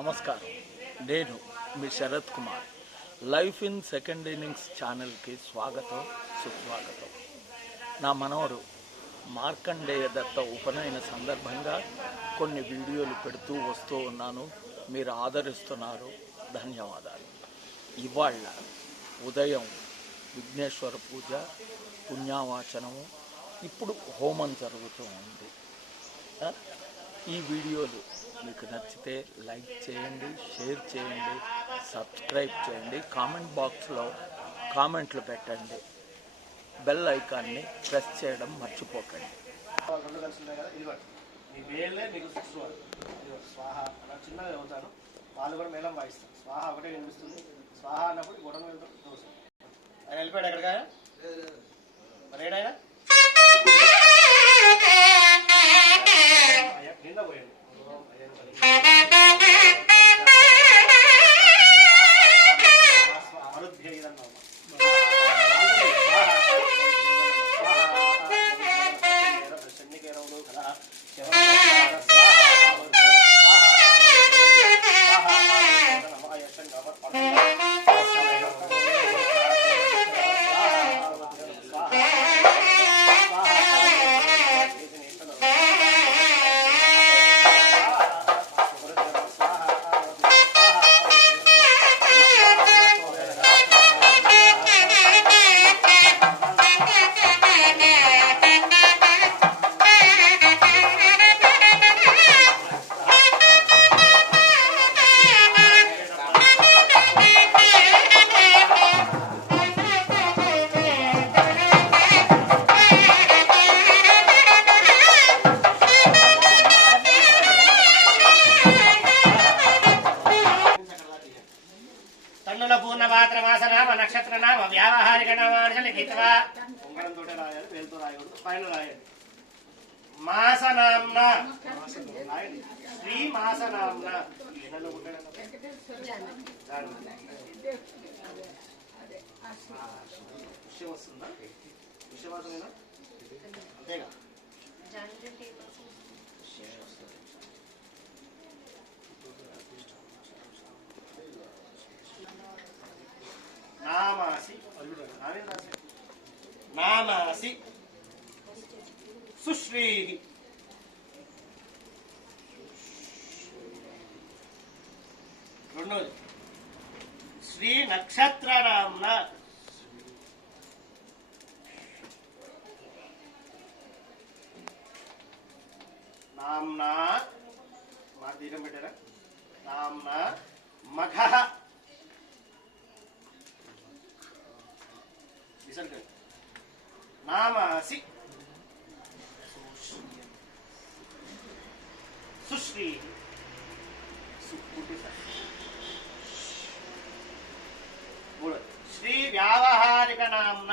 నమస్కారం. నేను మీ Sarath Kumar. Life in second innings ఛానల్కి స్వాగతం, సుస్వాగతం. నా మనవడు మార్కండేయ దత్త ఉపనయన సందర్భంగా కొన్ని వీడియోలు పెడుతూ వస్తూ ఉన్నాను. మీరు ఆదరిస్తున్నారు, ధన్యవాదాలు. ఇవాళ ఉదయం విఘ్నేశ్వర పూజ, పుణ్యావాచనము, ఇప్పుడు హోమం జరుగుతూ ఉంది. ఈ వీడియోలు మీకు నచ్చితే లైక్ చేయండి, షేర్ చేయండి, సబ్స్క్రైబ్ చేయండి, కామెంట్ బాక్స్లో కామెంట్లు పెట్టండి, బెల్ ఐకాన్ని ప్రెస్ చేయడం మర్చిపోకండి. చిన్నగా అవుతాను, వాళ్ళు కూడా మేళం వాయిస్తాను. స్వాహ ఒకటే వినిపిస్తుంది. స్వాహ అన్నప్పుడు గొడవ వెళ్తాం దోశ. ఆయన వెళ్ళిపోయాడు ఎక్కడికా? మరి ఏడైనా నిన్న పోయాడు. పూర్ణపాత్రమాసనామ నక్షత్రనామ వ్యావహారిక నామాన్ని లిఖిత్వా ఉంగరంతో రాయాలి, వేలుతో రాయకూడదు, పైన రాయాలి. మాసనామ్న శ్రీ మాసనామ్న విషయం వస్తుందా? విషయవాసమేనా? అంతేగా. నామాసి సుశ్రీ రెండోది శ్రీ నక్షత్రనామ్న నామ్నా మా తీరం పెట్టారా? నామ్నా మఘ నామాసి సుశ్రీ శ్రీ వ్యావహారిక నామ్న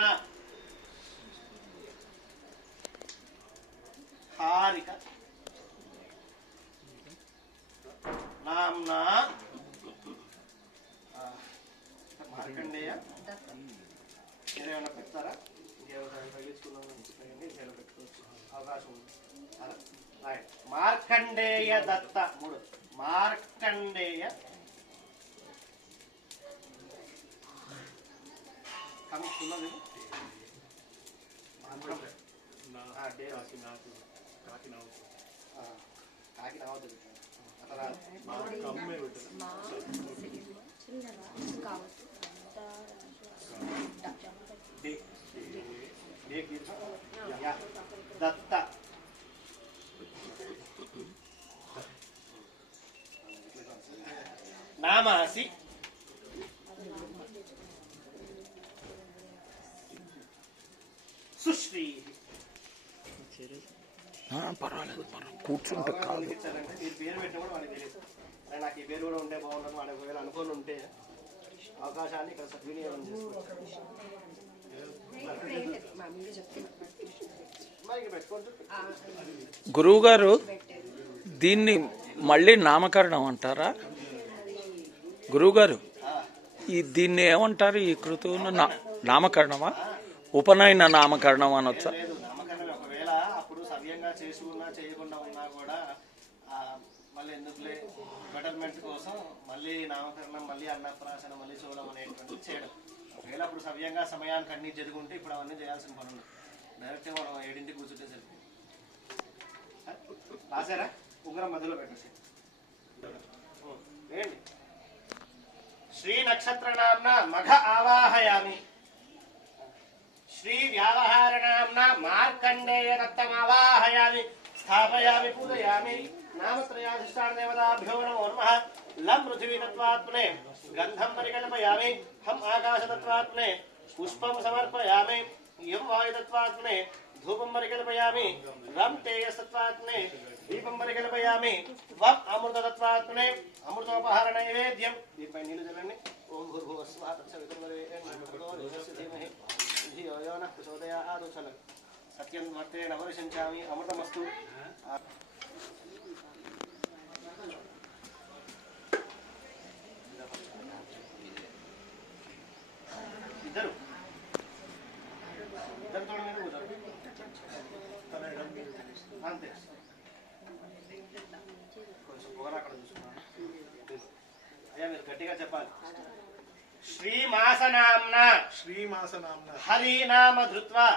హారిక నామ్న మార్కండేయ. మీరేమైనా పెడతారా? ఇంకేమైనా తగిలించుకున్నాం పెట్టుకోవచ్చు, అవకాశం ఉంది. మార్కండేయ దత్త. మూడు మార్కండేయ కనుక్కున్నది కాకి రావద్దు అట్లా దత్త. నామాసి సుశ్రీ. పర్వాలేదు, కూర్చుంటే కాదు. మీరు పేరు పెట్టినప్పుడు వాడికి తెలియదు. నాకు ఈ పేరు కూడా ఉంటే బాగుంటుంది, వాడికి ఒకవేళ అనుకోని ఉంటే అవకాశాన్ని ఇక్కడ సద్వినియోగం చేసుకోవచ్చు. గురువు గారు, దీన్ని మళ్ళీ నామకరణం అంటారా? గురువు గారు, దీన్ని ఏమంటారు? ఈ కృతువును నామకరణమా, ఉపనయన నామకరణం అనొచ్చా? ఒకవేళ అప్పుడు సవ్యంగా చేసుకున్నా చేయకుండా ఉన్నా కూడా మళ్ళీ ఎందుకులే బెటర్మెంట్ కోసం మళ్ళీ నామకరణం, మళ్ళీ అన్నప్రాసన, మళ్ళీ చూడం అనేటువంటిది చేయడం. ఒకవేళ అప్పుడు సవ్యంగా సమయానికి అన్ని జరుగుంటే ఇప్పుడు అవన్నీ చేయాల్సిన పనులు డైరెక్ట్గా మనం 7ంటికి కూర్చుంటే సరిపోయింది. రాసారా? ఉంగరం మధ్యలో పెట్టేసి వేయండి. శ్రీ నక్షత్ర నామ్న మఘ ఆవాహయామి. శ్రీ వ్యావహార నామ్న మార్కండేయ దత్తమావాహయామి. స్థాపయామి, పూజయామి. నామత్రయాధిష్టాన దేవతాభ్యో నమో నమః. లం పృథివీ తత్వాత్మనే గంధం పరికల్పయామి. హం ఆకాశ తత్వాత్మనే పుష్పం సమర్పయామి. యం వాయు తత్వాత్మనే ధూపం పరికల్పయామి. రం తేజస్తత్వాత్మనే దీపం పరికల్పయామి. వం అమృత తత్వాత్మనే అమృతోపహార నైవేద్యం. దీనిపై నీళ్ళు చల్లండి. ఓం భూర్భువః స్వః తత్సవితుర్వరేణ్యం ధీమహి ధియో యో నః ప్రచోదయాత్. చల్లండి. సత్యం వర్తేన వర్షించామి. అమృతమస్తు. ఇద్దరు తోడు మీద కూర్చోండి. అంతే. కొంచెం పొగలు అక్కడ చూసుకున్నాను. అయ్యా మీరు గట్టిగా చెప్పాలి. శ్రీమాసనామ్న హరినామ ధృత్వా.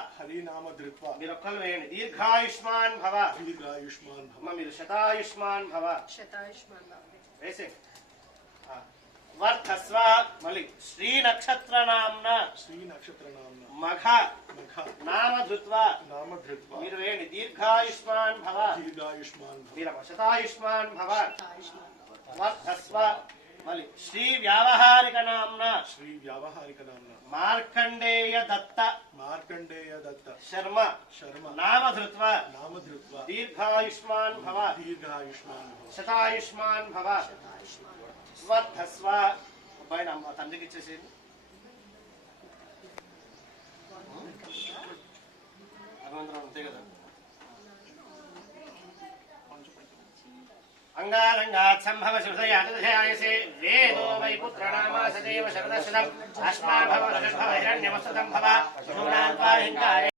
మీరు ఒక్కరు వేయండి. దీర్ఘాయుష్మాన్ భవ. అమ్మ మీరు శతాయుష్మాన్ భవ. వేసే వర్ధస్వ. మళ్ళీ శ్రీ నక్షత్ర నామ్న మఘ నామ ధృత్వా. మీరు వేయండి. దీర్ఘాయుష్మాన్ భవ. మీరు శతాయుష్మాన్ భవ. వర్ధస్వ. మళ్ళీ శ్రీ వ్యావహారిక నామ్న మార్కండేయ దత్త శర్మ నామ ధృత్వా. దీర్ఘాయుష్మాన్ భవ. శతాయుష్మాన్ భవ. వర్ధస్వ. అబ్బాయి తండ్రికి ఇచ్చేసేది. అభివందనం అంతే కదా. అంగారంగాత్ సంభవ శుభయాయసే వేదో వై పుత్రనామ సదేవ శరదశతం అస్మాభవ రజద్భవ హిరణ్యమస్తతం భవ శూనాన్వా హింకాయ